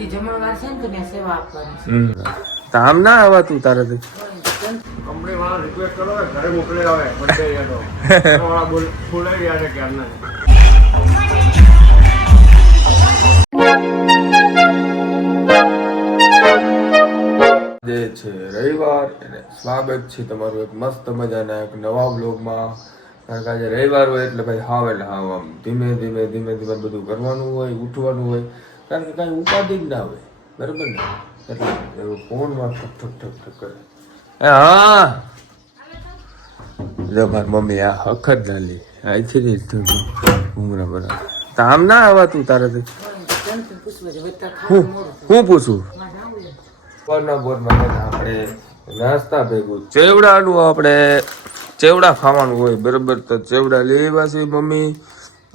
બધી જમણવાર છે ને તો ત્યાં સેવા આપવાની છે. આમ ના આવા તારાથી કંપની વાળા રિક્વેસ્ટ કરો ઘરે મોકલી આવે બર્થડે વાળા બોલાવી રહ્યા છે ક્યારના જે છે રવિવાર અને સ્વાગત છે તમારું એક મસ્ત મજાના એક નવા બ્લોગમાં કારણ કે આજે રવિવાર હોય એટલે ભાઈ હાવ એટલે હાવ આમ ધીમે ધીમે ધીમે ધીમે બધું કરવાનું હોય ઉઠવાનું હોય. કારણ કે કાંઈ ઉપાધિ જ ના હોય. બરાબર ને? એટલે એવું ફોનમાં ઠક ઠક ઠક ઠક કરે. હા. જો મારી મમ્મી આ હખત લે. અહીંથી જ ઉમરા બરાબર. તો આમ ના આવા તું. તારાથી જંતુ પૂછવું છે વધતા ખાવાનું મોડું થાય. હું પૂછું. બપોરના બોરમાં આપણે નાસ્તા ભેગું. ચેવડાનું આપણે? ચેવડા ખાવાનું હોય બરાબર? તો ચેવડા લેવા છે મમ્મી?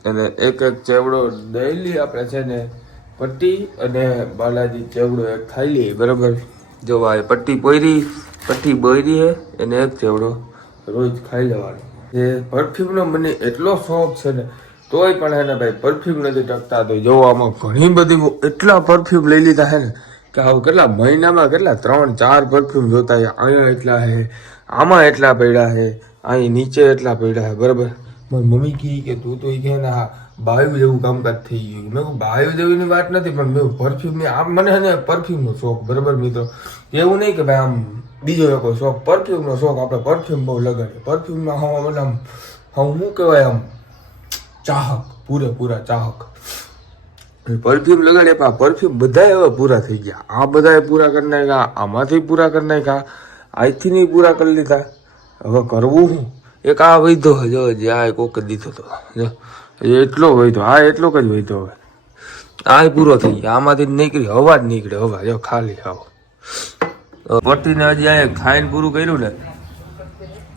અને એક એક ચેવડો ડેઈલી આપણે છે ને પટ્ટી અને બાલાજી ચેવડો એક ખાઈ લઈએ બરાબર? જો આ પટ્ટી પોયરી, પટ્ટી બોયરી હે અને એક ચેવડો રોજ ખાઈ લેવાનો. એ પરફ્યુમનો મને એટલો શોખ છે ને, તોય પણ એને ભાઈ પરફ્યુમ નથી ટકતા. તો જોવામાં ઘણી બધી એટલા પરફ્યુમ લઈ લીધા હે ને, કે આવું કેટલા મહિનામાં કેટલા ત્રણ, ચાર પરફ્યુમ જોતા હોય અહીંયા એટલા હે, આમાં એટલા પડ્યા હે અહીં નીચે એટલા પડ્યા હે. બરાબર? મારી મમ્મી કહી કે તું તો ઈ કે ને આ બાયુ જેવું કામકાજ થઈ ગયું મેં બાયુ જેવીની વાત નથી, પણ મેં પરફ્યુમની આમ, મને છે પરફ્યુમનો શોખ, બરાબર મિત્રો? એવું નહીં કે ભાઈ આમ બીજો એકો શોખ પરફ્યુમનો શોખ આપણે પરફ્યુમ બહુ લગાડીએ. પરફ્યુમમાં હું મને આમ હું શું કહેવાય આમ? ચાહક, પૂરેપૂરા ચાહક. પરફ્યુમ લગાડે પણ આ પરફ્યુમ બધા એવા પૂરા થઈ ગયા. આ બધા પૂરા કરી નાખ્યા, આમાંથી પૂરા કરી નાખ્યા આજથી નહીં પૂરા કરી લીધા. હવે કરવું હું? એક આ વૈધો જો, જે આ કોક દીધો હતો જો. એટલો વૈધો હા, એટલો જ વૈધો હવે. આ પૂરો થઈ ગયા. આમાંથી નીકળી, હવા જ નીકળે, હવા. જો ખાલી હવા. પટ્ટીને હજી અહીંયા ખાઈને પૂરું કર્યું ને,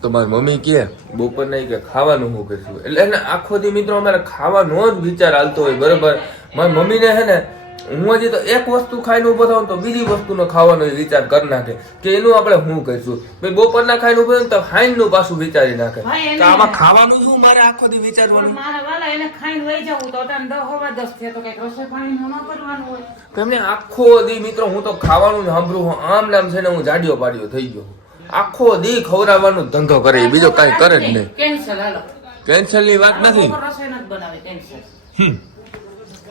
તો મારી મમ્મી કે બપોરના નહીં કે ખાવાનું હું કરીશું. એટલે આખો દી મિત્રો, અમારે ખાવાનો જ વિચાર હાલતો હોય, બરાબર? મારી મમ્મીને હે ને હું હજી તો એક વસ્તુ ખાઈને ઊભો થાઉં તો બીજી વસ્તુનો ખાવાનો વિચાર કરી નાખે કે એનું આપણે શું કરીશું? ભાઈ બપોરના ખાઈને ને તો ખાઈનું પાછું વિચારી નાખે. તો આમાં ખાવાનું શું મારે આખો દી વિચારવાનું? મારા વાલા એને ખાઈને લઈ જવું તો અટાણે દસ હોવા દસ થયા તો કંઈક રસોઈ પાણી ન કરવાનું હોય. તમને આખો દી મિત્રો હું તો ખાવાનું ને સાંભળું હું આમ નામ છે ને હું જાડિયો પાડ્યો થઈ ગયો આખો દી ખવડાવવાનો ધંધો કરે બીજો કાંઈ કરે જ નહીં. કેન્સલ હાલો. કેન્સલની વાત નથી. રસોઈ નથી બનાવે કેન્સલ.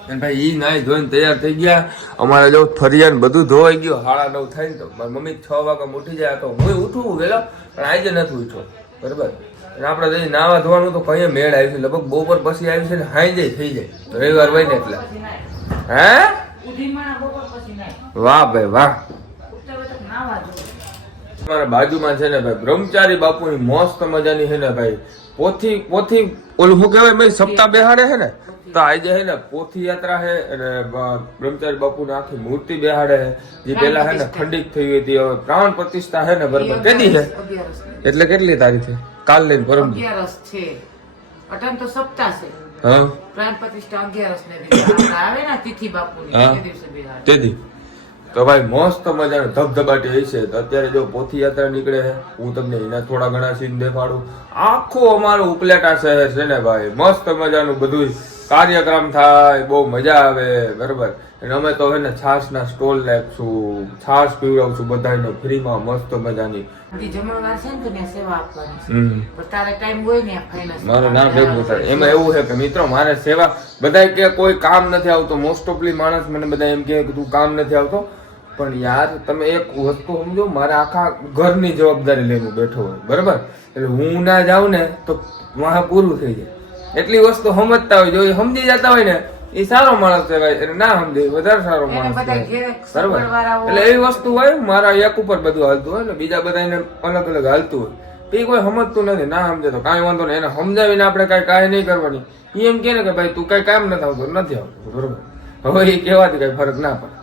અને ભાઈ એ નાઈ ધોઈને તૈયાર થઈ ગયા. અમારે જો ફરિયાદ બધું ધોવાઈ ગયું. હાડા નવ થાય ને તો મારી મમ્મી છ વાગે ઉઠી જાય. તો હું ઉઠું વેલો પણ આજે નથી ઉઠ્યો. બરાબર? અને આપણે જઈ નાવા ધોવાનું તો કઈ મેળ આવ્યું છે. લગભગ બપોર પછી આવ્યું છે ને હાઈ જાય, થઈ જાય. રવિવાર હોય ને એટલે. હે. વાહ ભાઈ વાહ. અમારા બાજુમાં છે ને ભાઈ બ્રહ્મચારી બાપુની મસ્ત મજાની છે ને ભાઈ. પોથી પોથી ઓલું શું કહેવાય ભાઈ સપ્તાહ બેહાડે છે ને તો આજે હે ને પોથી યાત્રા હે અને બ્રહ્મચારી બાપુની આખી મૂર્તિ બેહાડે છે. જે પેલા હે ને ખંડિત થઈ હોય હતી હવે પ્રાણ પ્રતિષ્ઠા હે ને બરોબર. કેદી છે? એટલે કેટલી તારીખે કાલ લઈને પરમ છે. અટાણ તો સપ્તાહ છે. હા. પ્રાણ પ્રતિષ્ઠા અગિયારસ ને આવે ને તિથિ બાપુની હા. તે દિવસે તો ભાઈ મસ્ત મજાનો ધબધબાટી હોય છે. તો અત્યારે જો પોથી યાત્રા નીકળે છે, હું તમને એના થોડા ઘણા સીન દેખાડું. આખું અમારું ઉપલેટા શહેર છે ને ભાઈ. મસ્ત મજાનું બધું કાર્યક્રમ થાય બહુ મજા આવે બરોબર. અને અમે તો હે ને છાશના સ્ટોલ નાખશું છાશ પીવડાવશું બધાને ફ્રીમાં મસ્ત મજાની. જમણવાર છે ને તો સેવા આપવાની છે. હમ. પણ તારે ટાઈમ હોય ને ફાઇનાન્સ મારું નામ ભેગું થાય. એમાં એવું છે કે મિત્રો મારે સેવા બધા કે કોઈ કામ નથી આવતો. મોસ્ટ ઓફલી માણસ મને બધા એમ કહે કે તું કામ નથી આવતો. પણ યાર તમે એક વસ્તુ સમજો મારે આખા ઘરની જવાબદારી લઈને બેઠો હોય. બરાબર? એટલે હું ના જાઉં ને તો વાહ પૂરું થઈ જાય. એટલી વસ્તુ સમજતા હોય જો એ સમજી જતા હોય ને એ સારો માણસ કહેવાય ના સમજે વધારે સારો માણસ બરાબર? એટલે એવી વસ્તુ હોય મારા એક ઉપર બધું હાલતું હોય ને બીજા બધા એને અલગ અલગ હાલતું હોય. એ કોઈ સમજતું નથી ના સમજે તો કાંઈ વાંધો નહીં. એને સમજાવીને આપણે કાંઈ કાંઈ નહીં કરવાની. એમ કે ને કે ભાઈ તું કાંઈ કામ નથી આવતો નથી આવતો બરોબર? હવે એ કહેવાથી કાંઈ ફરક ના પડે.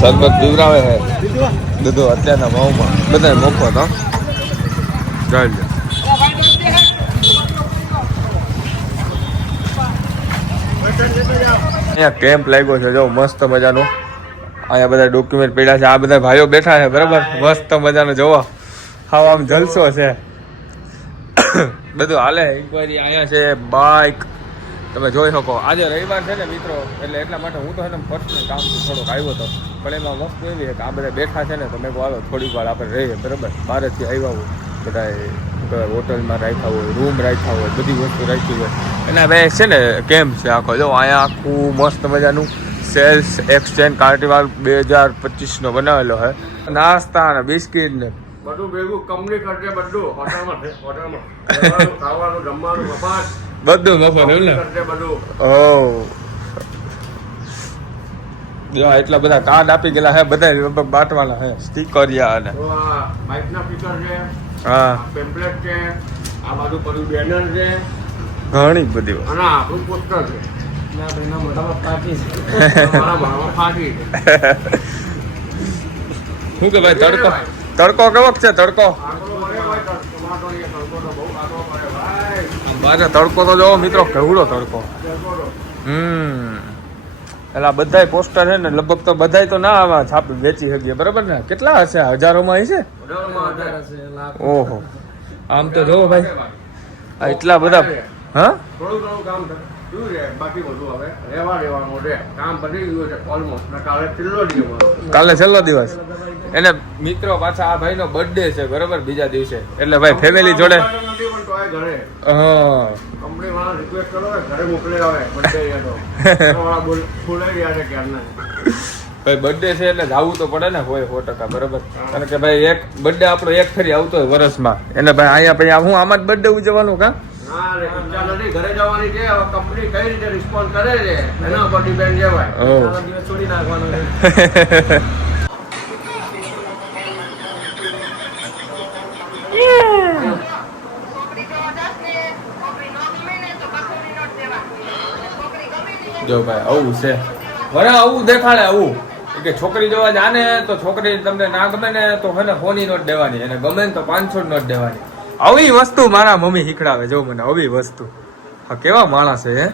શરબત પીવરાવે છે બધું અત્યારના ભાવમાં. બધા મફત, હો. જોઈ અહીંયા કેમ્પ લાગ્યો છે, જો, મસ્ત મજાનો. અહીંયા બધા ડોક્યુમેન્ટ પડ્યા છે. આ બધા ભાઈઓ બેઠા છે, બરાબર? મસ્ત મજાનો, જોવો. હા આમ જલસો છે. બધું હાલે. ઇન્કવાયરી અહીંયા છે બાઇક તમે જોઈ શકો. આજે રવિવાર છે ને મિત્રો, એટલે એટલા માટે હું તો છે ને પર્સનલ કામથી થોડોક આવ્યો હતો પણ એમાં વસ્તુ એવી છે કે આ બધા બેઠા છે ને તો મેં કહું થોડીક વાર આપણે રહીએ. બરાબર? બહારથી આવ્યા હોય. બધા હોટલમાં રાખ્યા હોય, રૂમ રાખ્યા હોય, બધી વસ્તુ રાખી હોય. અને હવે છે ને કેમ્પ છે આખો. જો, અહીંયા આખું મસ્ત મજાનું સેલ્સ એક્સચેન્જ કાર્ટિવાલ બે હજાર પચીસનો બનાવેલો છે. નાસ્તા ને બિસ્કિટ ને બધું ભેગું કંપની કરશે બધું. હોટલમાં હોટલમાં. ખાવાનું, જમવાનું મફત બધું મફત એવું ને જો એટલા બધા કાર્ડ આપી ગયેલા હે બધા બાટવાના હે સ્ટીકર સ્ટીકરિયા અને છે હા પેમ્પલેટ છે આ બાજુ પડ્યું બેનર છે ઘણી બધી અને આપણું પોસ્ટર છે શું કે ભાઈ તડકો તડકો કેવો છે તડકો આગળ પડે હોય તો ટમાટો એ તડકો તો બહુ આગળ પડે ભાઈ બારે તડકો તો જોવો મિત્રો કેવડો તડકો. હમ. એટલે બધાય પોસ્ટર છે ને લગભગ તો બધાય તો ના આવા છાપી વેચી શકીએ બરાબર ને? કેટલા હશે? હજારોમાં હશે ઓહો. આમ તો જોવો ભાઈ. આ એટલા બધા હા? થોડું ઘણું કામ બાકી ને કાલે છેલ્લો દિવસ. એને મિત્રો પાછા આ ભાઈનો બર્થડે છે બરાબર? બીજા દિવસે. એટલે ભાઈ ફેમિલી જોડે નથી ઘરે. હા. કંપની વાળા રિક્વેસ્ટ કરો ઘરે મોકલી આવે birthday છે વાળા બોલ ફૂલાઈ રહ્યા ક્યારના. ભાઈ બર્થડે છે એટલે જવું તો પડે ને હોય સો ટકા બરાબર? કારણ કે ભાઈ એક બર્થડે આપણો એક ફરી આવતો હોય વર્ષમાં એટલે ભાઈ અહીંયા પછી હું આમાં જ બર્થડે ઉજવવાનું કા? ઘરે જવાની છે કંપની કઈ રીતે રિસ્પોન્સ કરે છે એના પર ડિપેન્ડ છે ભાઈ. દિવસ છોડી નાખવાનો છે છોકરી જો દસ ને છોકરી નો ગમે ને તો બસોની નોટ દેવાની છોકરી ગમે ને જો ભાઈ, આવું છે. વરે આવું દેખાડે આવું. કે છોકરી જોવા જાને તો છોકરી તમને ના ગમે ને તો હે ને ફોની નોટ દેવાની અને ગમે ને તો પાંચસો નોટ દેવાની. આવી વસ્તુ મારા મમ્મી શીખડાવે જો મને, આવી વસ્તુ. હા, કેવા માણસ હે?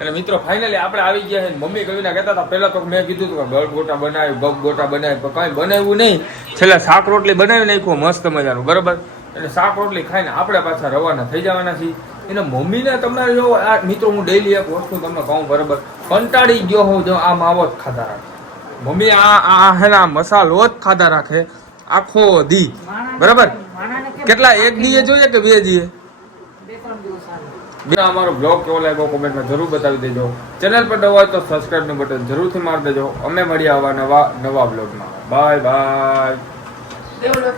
એટલે મિત્રો ફાઇનલી આપણે આવી ગયા છે મમ્મી કવિના કહેતા હતા, પહેલા તો મેં કીધું હતું કે ગળ ગોટા બનાવ્યું, ગપ ગોટા બનાવ્યું, પણ કાંઈ બનાવ્યું નહીં. છેલ્લે શાક રોટલી બનાવી નાખ્યું, મસ્ત મજાનું, બરોબર? એટલે શાક રોટલી ખાઈને આપણે પાછા રવાના થઈ જવાના છીએ. એને મમ્મીને તમને જો આ મિત્રો હું ડેલી એક વસ્તુ તમને કહું બરોબર કંટાળી ગયો હોઉં જો આ માવો જ ખાધા રાખે. મમ્મી આ આ હે મસાલો જ ખાધા રાખે આખો દી. બરાબર? કેટલા એક દીએ જોઈએ કે બે દીએ? બે ત્રણ દિવસ હાલે. બે અમારો બ્લોગ કેવો લાગ્યો કોમેન્ટમાં જરૂર બતાવી દેજો. ચેનલ પર નવો હોય તો સબસ્ક્રાઇબનું બટન જરૂરથી મારી દેજો. અમે મળી આવા નવા નવા બ્લોગમાં બાય બાય